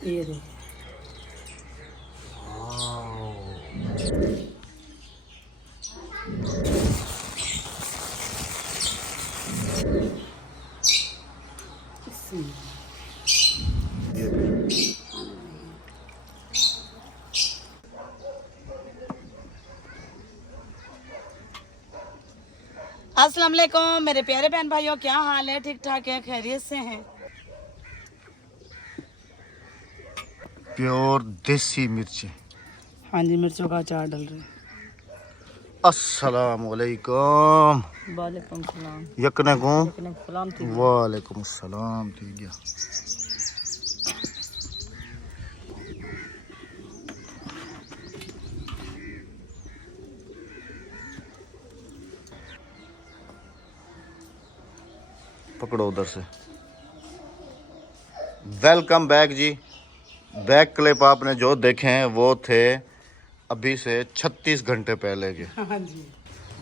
ये देखिए। अस्सलाम वालेकुम मेरे प्यारे बहन भाइयों, क्या हाल है? ठीक ठाक है, खैरियत से हैं? प्योर देसी मिर्ची। हाँ जी, मिर्चों का अचार डल रहा है। अस्सलाम वालेकुम। वालेकुम सलाम। यकने को लेकिन सलाम थी। वालेकुम सलाम थी गया। पकड़ो उधर से। वेलकम बैक जी। बैक क्लिप आपने जो देखे हैं वो थे अभी से 36 घंटे पहले के, हाँ जी,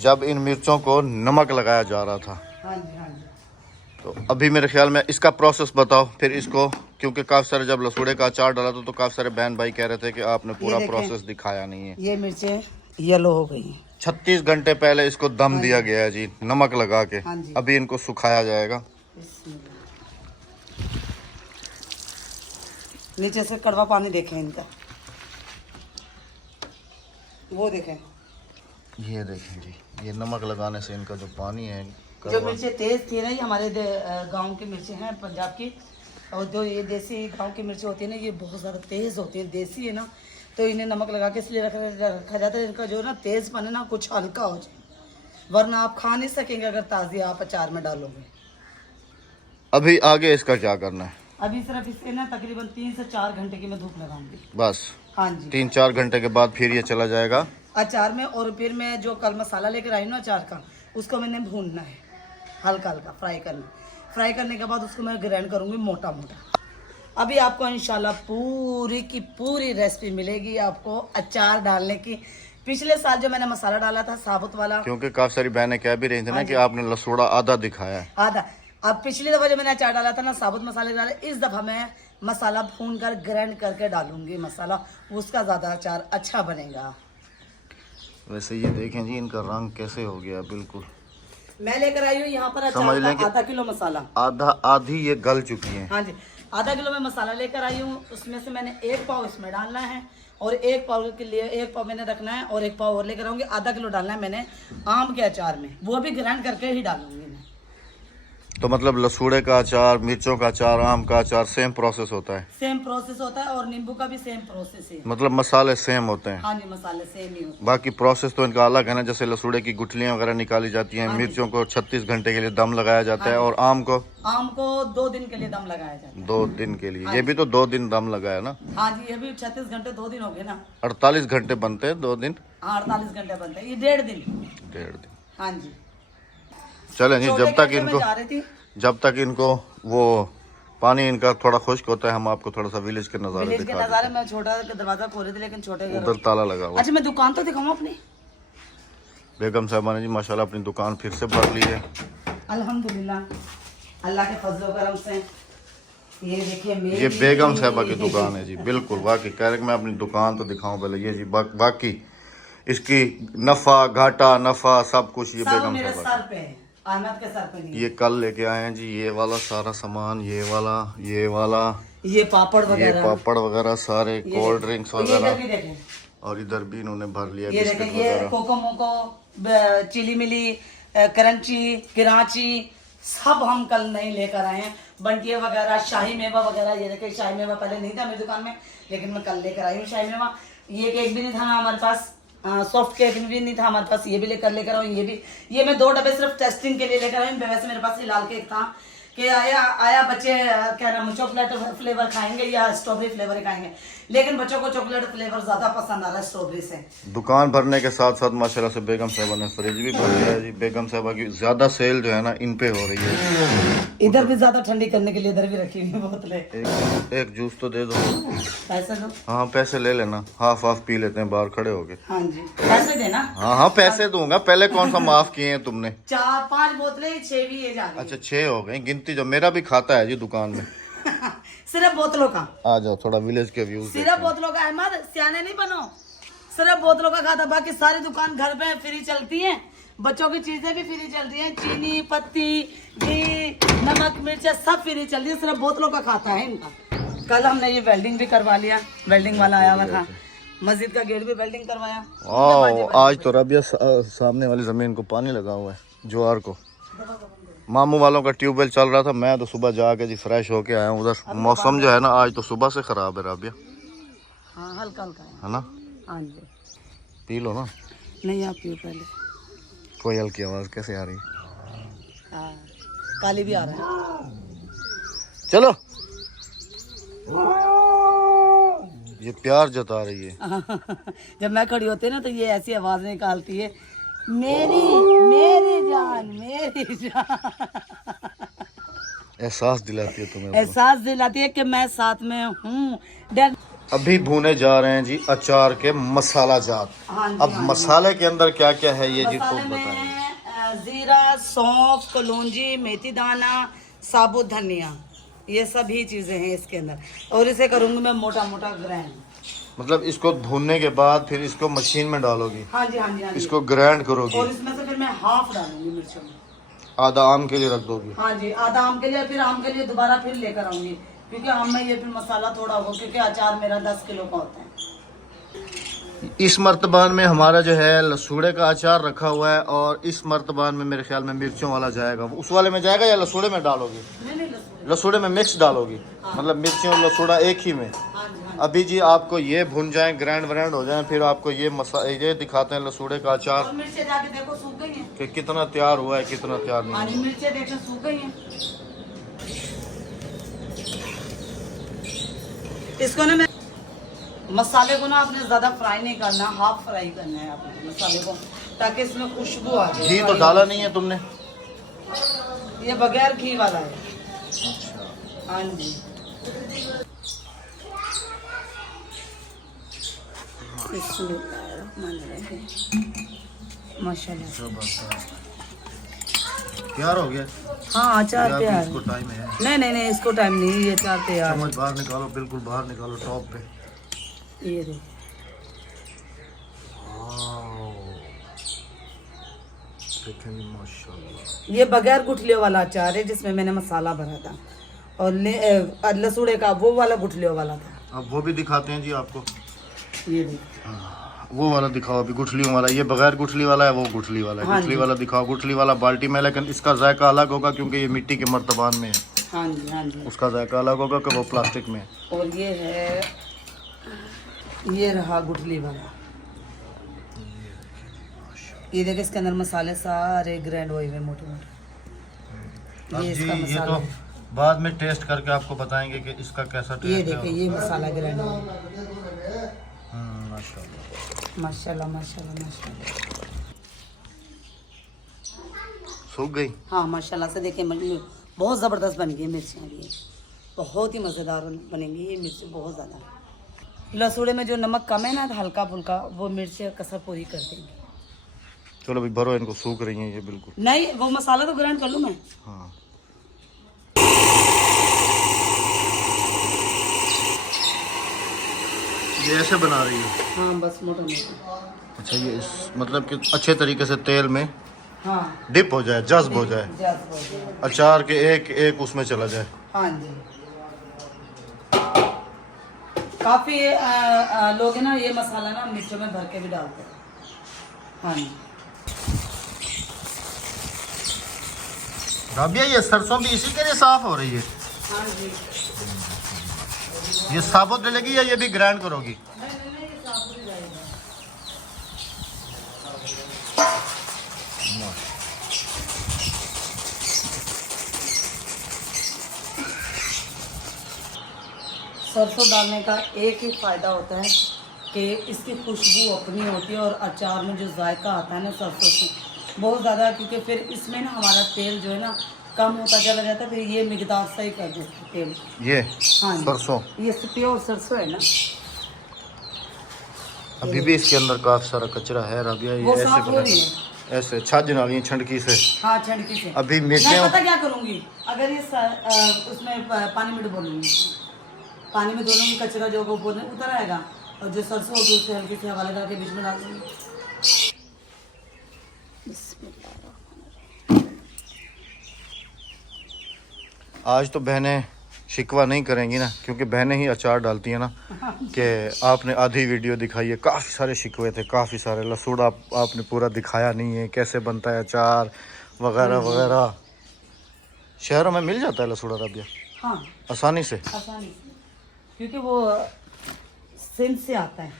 जब इन मिर्चों को नमक लगाया जा रहा था। हाँ जी, हाँ जी। तो अभी मेरे ख्याल में इसका प्रोसेस बताओ फिर इसको, क्योंकि काफ़ी सारे जब लसूड़े का अचार डाला था तो काफ़ी सारे बहन भाई कह रहे थे कि आपने पूरा प्रोसेस दिखाया नहीं है। ये मिर्चें येलो हो गई हैं। 36 घंटे पहले इसको दम दिया गया है जी, नमक लगा के। हाँ जी। अभी इनको सुखाया जाएगा। नीचे से कड़वा पानी देखें इनका, वो देखें। ये देखें जी, ये नमक लगाने से इनका जो पानी है जो मिर्चें तेज थी ना, ये हमारे गांव की मिर्चें हैं, पंजाब की। और जो ये देसी गांव की मिर्चें होती है ना, ये बहुत ज़्यादा तेज़ होती है, देसी है ना, तो इन्हें नमक लगा के इसलिए रखा जाता है। इनका जो है ना तेज़पन है ना, कुछ हल्का हो जाए, वरना आप खा नहीं सकेंगे अगर ताज़ी आप अचार में डालोगे। अभी आगे इसका क्या करना है? अभी सिर्फ इसके ना तकरीबन 3 से 4 घंटे की मैं धूप लगाऊंगी बस हाँ जी 3-4 घंटे के बाद फिर ये चला जाएगा अचार में। और फिर मैं जो कल मसाला लेकर आई ना अचार का, उसको मैंने भूनना है, हल्का हल्का फ्राई करना। फ्राई करने के बाद उसको मैं ग्राइंड करूंगी मोटा मोटा। अभी आपको इंशाल्लाह पूरी की पूरी रेसिपी मिलेगी आपको अचार डालने की। पिछले साल जो मैंने मसाला डाला था साबुत वाला, क्योंकि काफी सारी बहनें कह भी रही थी ना कि आपने लसूड़ा आधा दिखाया है। आधा। अब पिछली दफा जो मैंने अचार डाला था ना साबुत मसाले डाले, इस दफा मैं मसाला भून कर ग्राइंड करके डालूंगी मसाला, उसका ज्यादा अचार अच्छा बनेगा। वैसे ये देखें जी, इनका रंग कैसे हो गया बिल्कुल। मैं लेकर आई हूँ यहाँ पर समझ अचार लें कि का आधा किलो मसाला। आधी ये गल चुकी है। हाँ जी, आधा किलो में मसाला लेकर आई हूँ। उसमें से मैंने 1 पाव इसमें डालना है, और 1 पाव के लिए 1 पाव मैंने रखना है, और 1 पाव और लेकर आऊंगी। आधा किलो डालना है मैंने आम के अचार में, वो भी ग्राइंड करके ही डालूंगी मैं। तो मतलब लसूड़े का अचार, मिर्चों का अचार, आम का अचार सेम प्रोसेस होता है? सेम प्रोसेस होता है, और नींबू का भी सेम प्रोसेस है। मतलब मसाले सेम होते हैं? हाँ जी, मसाले सेम ही होते हैं। बाकी प्रोसेस तो इनका अलग है ना। जैसे लसूड़े की गुठलियां वगैरह निकाली जाती हैं, मिर्चों को 36 घंटे के लिए दम लगाया जाता है, और आम को 2 दिन के लिए दम लगाया जाता है। 2 दिन के लिए। ये भी तो 2 दिन दम लगाया ना? हाँ जी, ये भी 36 घंटे 2 दिन हो गए ना। 48 घंटे बनते हैं 2 दिन। हाँ, 48 घंटे बनते हैं, ये 1.5 दिन। 1.5 दिन। हाँ जी, चलें जी, जब तक इनको वो पानी इनका थोड़ा खुश्क होता है, हम आपको थोड़ा सा विलेज के नज़ारे विलेज के दिखा नज़ारे में छोटा दरवाजा खोले थे, लेकिन छोटे देते। उधर ताला लगा हुआ। अच्छा, मैं दुकान तो दिखाऊं अपनी। बेगम साहबा ने जी माशाल्लाह अपनी दुकान फिर से भर ली है। अल्हम्दुलिल्लाह, अल्लाह के फजल करम से। ये देखिए मेरी ये बेगम साहबा की दुकान है जी, बिल्कुल। वाकई कह रहे मैं अपनी दुकान तो दिखाऊं पहले। ये जी वाकई इसकी नफा घाटा नफा सब कुछ ये बेगम मेरे साहबा सर पे है, अहमद के सर पे नहीं। ये कल लेके आए हैं जी, ये वाला सारा सामान, ये वाला ये पापड़ वगैरह सारे, कोल्ड ड्रिंक्स वगैरह, देखें। और इधर भी इन्होंने भर लिया ये बिस्किट देखें, ये वगैरह। कोको मोको, चिली मिली, करंची, कराची, सब हम कल नहीं लेकर आए हैं। बंटिया वगैरह, शाही मेवा वगैरह। ये देखें, शाही मेवा पहले नहीं था मेरी दुकान में, लेकिन मैं कल लेकर आई हूँ शाही मेवा। ये केक भी नहीं था ना हमारे पास, सॉफ्ट केक भी नहीं था हमारे पास, ये भी लेकर आऊँ। ये मैं 2 डब्बे सिर्फ टेस्टिंग के लिए लेकर आई हूँ। वैसे मेरे पास लाल केक था कि आया बच्चे क्या नाम चॉकलेट फ्लेवर खाएंगे या स्ट्रॉबेरी फ्लेवर खाएंगे, लेकिन बच्चों को चॉकलेट फ्लेवर ज्यादा पसंद आ रहा है स्ट्रॉबेरी से। दुकान भरने के साथ साथ माशाल्लाह से बेगम साहबा ने फ्रिज भी भर लिया है जी। बेगम साहबा की ज्यादा सेल जो है ना इन पे हो रही है। इधर भी ज्यादा ठंडी करने के लिए इधर भी रखी हुई बोतलें। एक जूस तो दे दो। पैसे दो। हाँ पैसे ले लेना, हाफ पी लेते हैं बाहर खड़े होके। हाँ जी, पैसे देना। हाँ पैसे दूंगा। पहले कौन सा माफ किए हैं तुमने? 4-5 बोतलें, 6 भी ये जा रही है। अच्छा 6 हो गए गिनती। जो मेरा भी खाता है जी दुकान में। सिर्फ बोतलों का, आ जाओ थोड़ा विलेज के व्यू। सिर्फ बोतलों का। अहमद सियाने नहीं बनो, सिर्फ बोतलों का खाता। बाकी सारी दुकान घर पे फ्री चलती है, बच्चों की चीजें भी फ्री चलती है, चीनी, पत्ती, घी, नमक, मिर्च सब फ्री चल रही है। सिर्फ बोतलों का खाता है इनका। कल हमने ये वेल्डिंग भी करवा लिया, वेल्डिंग वाला आया हुआ था, मस्जिद का गेट भी वेल्डिंग करवाया। आज तो रबिया सामने वाली जमीन को पानी लगा हुआ है, ज्वार को। मामू वालों का ट्यूबवेल चल रहा था, मैं तो सुबह जाके जी फ्रेश होके आया हूँ उधर। मौसम जो है ना आज तो सुबह से खराब है रबिया। हाँ हल्का हल्का है ना। हाँ जी पी लो ना। नहीं आप पियो पहले। कोयल की आवाज कैसे आ रही? हाँ काली भी आ रहा है। चलो ये प्यार जता रही है। जब मैं खड़ी होती है ना तो ये ऐसी आवाज निकालती है, मेरी मेरी जान, मेरी जान। एहसास दिलाती है तुम्हें। एहसास दिलाती है कि मैं साथ में हूँ। डर। अभी भुने जा रहे हैं जी अचार के मसाला जात। हाँ जी, अब हाँ जी। मसाले के अंदर क्या क्या है ये जी मसाले खूब में बताएं। जीरा, सौंफ, कलौंजी, मेथी दाना, साबुत धनिया, ये सभी चीजें हैं इसके अंदर। और इसे करूंगी मैं मोटा मोटा ग्राइंड। मतलब इसको भूनने के बाद फिर इसको मशीन में डालोगी? हाँ जी हाँ जी हाँ जी। इसको ग्राइंड करोगी और इसमें से फिर मैं हाफ डालूंगी मिर्चों में। आधा आम के लिए रख दोगी? हाँ जी आधा आम के लिए, फिर आम के लिए दोबारा फिर लेकर आऊंगी, क्योंकि आम में ये फिर मसाला थोड़ा होगा, क्योंकि अचार मेरा 10 किलो का होता है। इस मर्तबान में हमारा जो है लसूड़े का अचार रखा हुआ है, और इस मर्तबान में मेरे ख्याल में मिर्चों वाला जाएगा। उस वाले में जाएगा या लसूड़े में डालोगी? नहीं नहीं लसूण। लसूड़े में मिक्स डालोगी? मतलब मिर्ची और लसूड़ा एक ही में? हाँ जी हाँ। अभी जी आपको ये भुन जाए, ग्राइंड व्राइंड हो जाए, फिर आपको ये दिखाते हैं लसूड़े का अचार और मिर्चें जाके देखो सूख गई हैं कि कितना तैयार हुआ है, कितना तैयार हाँ नहीं जी, मिर्चें देखो सूख गई हैं। इसको ना मैं मसाले को ना आपने ज्यादा फ्राई नहीं करना, हाफ फ्राई करना है आपने मसाले को, ताकि इसमें खुशबू आ जाए। घी तो डाला नहीं है तुमने? ये बगैर घी वाला है। अच्छा। हाँ जी। माशाल्लाह तैयार हो गया? हाँ अचार या तैयार। इसको टाइम है? नहीं नहीं नहीं इसको टाइम नहीं, ये अचार तैयार। चम्मच बाहर निकालो, बिल्कुल बाहर निकालो टॉप पे। ये देखो देखें माशाल्लाह। ये बगैर गुठलियों वाला अचार है, जिसमें मैंने मसाला भरा था, और लसूड़े का वो वाला गुठलियों वाला था। अब वो भी दिखाते हैं जी आपको। ये देखो वो वाला दिखाओ अभी, गुठलियों वाला। ये बगैर गुठली वाला है, वो गुठली वाला है। हाँ गुठली जी। वाला दिखाओ। गुठली वाला बाल्टी में, लेकिन इसका जायका अलग होगा क्योंकि ये मिट्टी के मर्तबान में है। हाँ जी हाँ जी। उसका जायका अलग होगा कि वो प्लास्टिक में है। और ये है, ये रहा गुठली वाला। ये देखिए इसके अंदर मसाले सारे ग्राइंड हुए हुए मोटे मोटे। अब ये जी इसका ये मसाला तो है। बाद में टेस्ट करके आपको बताएंगे कि इसका कैसा ये टेस्ट देखिए है। ये मसाला ग्राइंड हुआ। माशाल्लाह। माशाल्लाह माशाल्लाह माशाल्लाह। सूख गई? हाँ माशाल्लाह से देखिए बहुत ज़बरदस्त बन गई मिर्चियाँ, ये बहुत ही मज़ेदार बनेंगी ये मिर्ची, बहुत ज़्यादा। लसूड़े में जो नमक कम है ना, तो हल्का फुल्का वो मिर्च कसर पूरी कर देंगे। चलो भाई भरो इनको, सूख रही हैं ये बिल्कुल। नहीं वो मसाला तो ग्राइंड कर लूँ मैं। हाँ ये ऐसे बना रही है? हाँ बस मोटा मोटा। अच्छा ये मतलब कि अच्छे तरीके से तेल में हाँ डिप हो जाए, जज्ब हो जाए, जज्ब हो जाए। अचार के एक एक उसमें चला जाए। हाँ जी। काफ़ी लोग है ना ये मसाला ना मिर्चों में भर के भी डालते हैं। हाँ जी। राबिया ये सरसों भी इसी के लिए साफ हो रही है? हाँ जी। ये साबुत डलेगी या ये भी ग्राइंड करोगी? नहीं ये साबुत ही रहेगा। सरसों डालने का एक ही फ़ायदा होता है कि इसकी खुशबू अपनी होती है, और अचार में जो जायका आता है ना सरसों से बहुत ज़्यादा, क्योंकि फिर इसमें ना हमारा तेल जो है ना कम होता चला जाता है, फिर ये मिकदार सही कर देते हैं तेल। ये हाँ जी। सरसों ये प्योर सरसों है ना। अभी भी इसके अंदर काफी सारा कचरा है राबिया। वो ये साफ हो रही है। ऐसे छाज डाली छंडकी से। हाँ छंडकी से। अभी मैं मिर्चें पता क्या करूँगी, अगर ये उसमें पानी में डुबो लूँगी। पानी में दोनों में कचरा जो होगा ऊपर उतर आएगा, और जो सरसों होगी उससे हल्की सी हवा लगा के बीच में डाल देंगे। आज तो बहनें शिकवा नहीं करेंगी ना, क्योंकि बहनें ही अचार डालती हैं ना कि आपने आधी वीडियो दिखाई है, काफ़ी सारे शिकवे थे, काफ़ी सारे। लहसुन आपने पूरा दिखाया नहीं है, कैसे बनता है अचार वगैरह वगैरह। शहरों में मिल जाता है लहसुन अरबिया? हाँ, आसानी से? आसानी से, क्योंकि वो सिंध से आता है।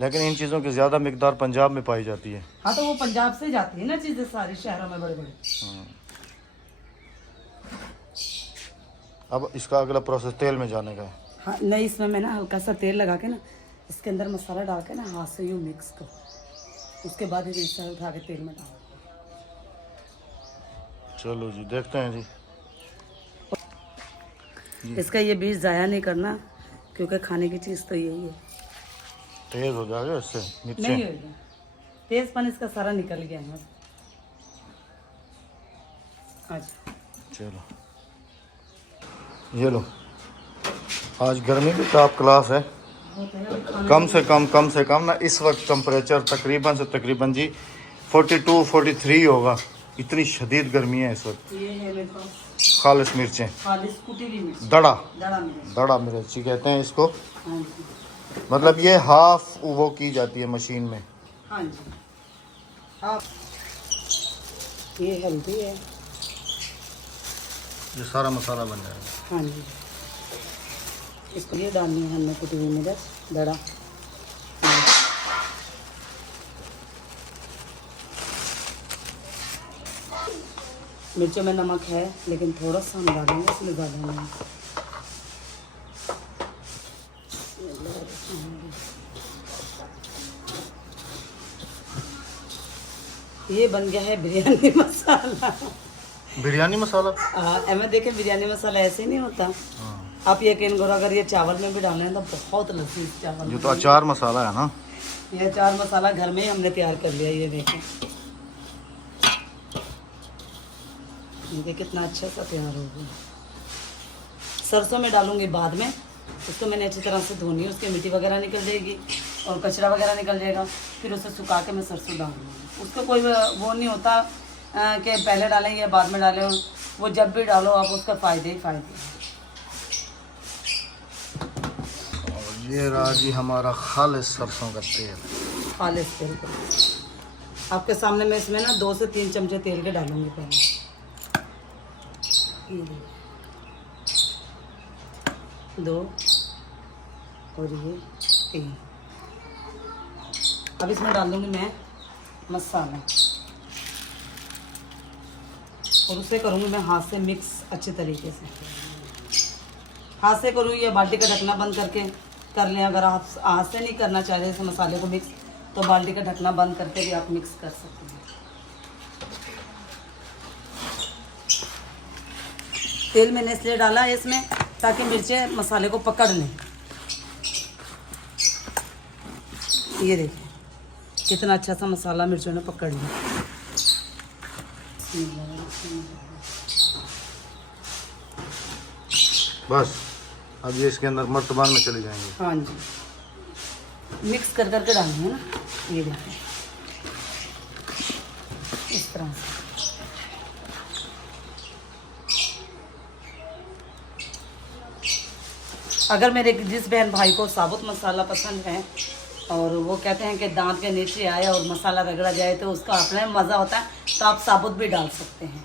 लेकिन इन चीज़ों की ज़्यादा मिकदार पंजाब में पाई जाती है। हाँ, तो वो पंजाब से जाती है ना चीज़ें सारी शहरों में बड़े बड़े। अब इसका अगला प्रोसेस तेल में जाने का है। हाँ, नहीं, इसमें मैं ना हल्का सा तेल लगा के ना इसके अंदर मसाला डाल के ना हाथ से यूँ मिक्स कर, उसके बाद ही इसे उठा के तेल में डाल। चलो जी, देखते हैं जी। इसका ये बीज ज़ाया नहीं करना, क्योंकि खाने की चीज़ तो यही है। तेज हो जाएगा इससे मिर्चें? नहीं होगा, तेजपन इसका सारा निकल गया है आज। चलो ये लो, आज गर्मी भी टॉप क्लास है। कम से कम ना इस वक्त टेम्परेचर तकरीबन से तकरीबन जी 42-43 होगा। इतनी शदीद गर्मी है इस वक्त। ये है देखो, खालिस मिर्चें, खालिस कुटी हुई मिर्च, दड़ा मिर्च। दड़ा मिर्ची कहते हैं इसको। हाँ जी, मतलब ये हाफ वो की जाती है मशीन में। हाँ जी, हाँ। ये हल्दी है, ये सारा मसाला बन जाएगा। हाँ जी। इसको ये डालनी है हमने कुटी हुई मिर्च, दड़ा। मिर्चों में नमक है, लेकिन थोड़ा सा हम डालेंगे, इसमें ज़्यादा नहीं। ये बन गया है बिरयानी मसाला। बिरयानी मसाला? एम देखे, बिरयानी मसाला ऐसे नहीं होता। आप यकीन करो, अगर ये चावल में भी डालें तो बहुत लजीज चावल। ये तो अचार मसाला है ना? ये अचार मसाला घर में ही हमने तैयार कर लिया। ये देखें, ये कितना अच्छा सा तैयार हो गया। सरसों में डालूंगी बाद में, उसको मैंने अच्छी तरह से धोनी है, उसकी मिट्टी वगैरह निकल जाएगी और कचरा वगैरह निकल जाएगा। फिर उसे सुखा के मैं सरसों डालूंगी। उसका कोई वो नहीं होता कि पहले डालें या बाद में डालें, वो जब भी डालो आप, उसका फ़ायदे ही फ़ायदे हैं। और ये रहा जी हमारा खालिस सरसों का तेल। खालिस तेल को आपके सामने मैं इसमें ना 2 से 3 चमचे तेल के डालूंगी पहले। ये 2 और ये 3। अब इसमें डाल दूंगी मैं मसाला, और उसे करूँगी मैं हाथ से मिक्स अच्छे तरीके से। हाथ से करूँ या बाल्टी का ढकना बंद करके कर लें। अगर आप हाथ से नहीं करना चाह रहे इस मसाले को मिक्स, तो बाल्टी का ढकना बंद करके भी आप मिक्स कर सकते हैं। तेल मैंने इसलिए डाला है इसमें ताकि मिर्चें मसाले को पकड़ लें। ये देखिए कितना अच्छा सा मसाला मिर्चों ने पकड़ लिया। बस अब ये इसके अंदर मर्तबान में चले जाएंगे। हाँ जी, मिक्स कर करके डालना है ना। ये देखिए इस तरह से। अगर मेरे जिस बहन भाई को साबुत मसाला पसंद है और वो कहते हैं कि दांत के नीचे आए और मसाला रगड़ा जाए तो उसका अपना मज़ा होता है, तो आप साबुत भी डाल सकते हैं।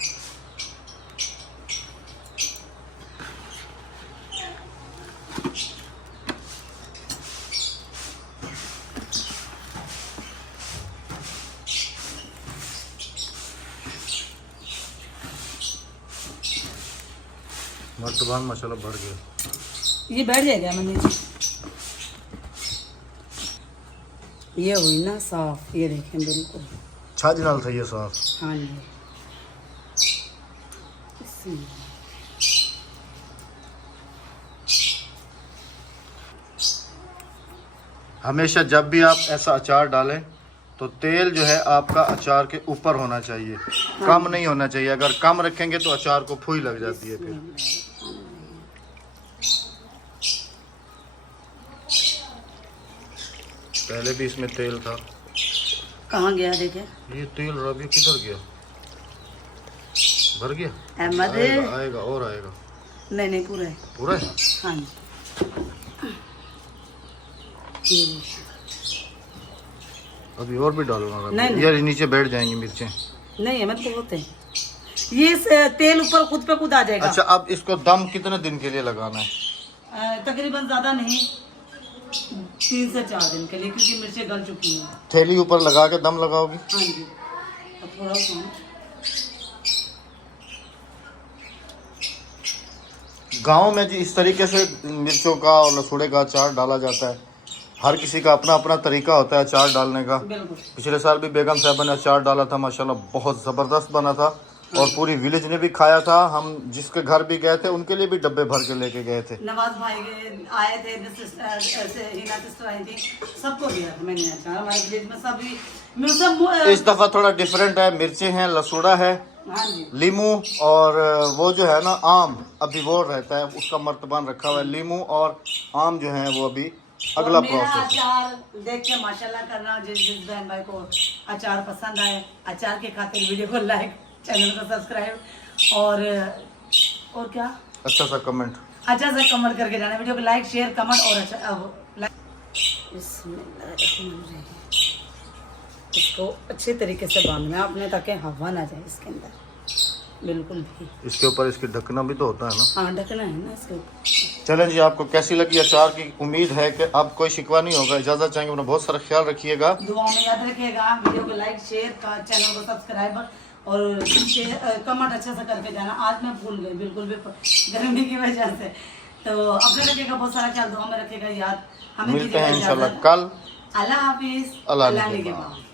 मर्तबान मसाला भर गया, ये बैठ जाएगा मम्मी जी। ये हुई ना साफ, ये देखें बिल्कुल छाछ नाल था ये साफ। हाँ जी। इसी हमेशा जब भी आप ऐसा अचार डालें तो तेल जो है आपका अचार के ऊपर होना चाहिए, कम नहीं होना चाहिए, अगर कम रखेंगे तो अचार को फूई लग जाती है फिर। पहले भी इसमें तेल था। कहाँ गया देखे? ये तेल रवि किधर गया? भर गया? अहमद आएगा, आएगा और आएगा। नहीं नहीं पूरा है। पूरा है? हाँ जी। अभी और भी डालो ना नहीं, नहीं। यार, नीचे बैठ जाएंगी मिर्चें। नहीं अहमद बहुत है, ये तेल ऊपर खुद पे खुद आ जाएगा। अच्छा, अब इसको दम कितने दिन के लिए लगाना है? तकरीबन ज्यादा नहीं, 3 से 4 दिन के लिए, क्योंकि मिर्चें गल चुकी हैं। थैली ऊपर लगा के दम लगाओगी? हाँ जी। अब थोड़ा सा गांव में जी इस तरीके से मिर्चों का और लसूड़े का अचार डाला जाता है। हर किसी का अपना अपना तरीका होता है अचार डालने का। बिल्कुल। पिछले साल भी बेगम साहबा ने अचार डाला था, माशाल्लाह बहुत ज़बरदस्त बना था और पूरी विलेज ने भी खाया था। हम जिसके घर भी गए थे उनके लिए भी डब्बे भर के लेके गए थे। नवाज भाई आए थे, हिना सिस्टर आई थी, सबको दिया था मैंने अचार। हमारे विलेज में सभी इस दफ़ा थोड़ा डिफरेंट है, मिर्चें हैं, लसूड़ा है, हाँ जी, लीमू और वो जो है ना आम, अभी वो रहता है उसका मर्तबान रखा हुआ है। लीमू और आम जो है वो अभी अगला मेरा प्रोसेस है। अचार देख के माशाल्लाह करना। जिस बहन भाई को अचार पसंद आए, अचार के खातिर वीडियो को लाइक, चैनल को सब्सक्राइब और क्या अच्छा सा कमेंट, अच्छा सा कमेंट करके जाना। वीडियो को लाइक, शेयर, कमेंट और अच्छा इसको अच्छे तरीके से बांधना है आपने, ताकि हवा ना जाए इसके अंदर बिल्कुल भी। इसके ऊपर इसकी ढकना भी तो होता है ना? हाँ ढकना है ना इसके ऊपर। चलें जी, आपको कैसी लगी अचार की? उम्मीद है कि अब कोई शिकवा नहीं होगा। इजाज़त चाहेंगे, अपना बहुत सारा ख्याल रखिएगा, दुआ में याद रखिएगा। वीडियो को लाइक, शेयर, चैनल को सब्सक्राइब और कमेंट अच्छा सा करके जाना। आज मैं भूल गई बिल्कुल भी गर्मी की वजह से, तो अपने रखिएगा बहुत सारा ख्याल, दुआ में रखिएगा याद। हमें मिलते हैं इंशाल्लाह कल। अल्लाह हाफिज। अल्लाह ने के बाद।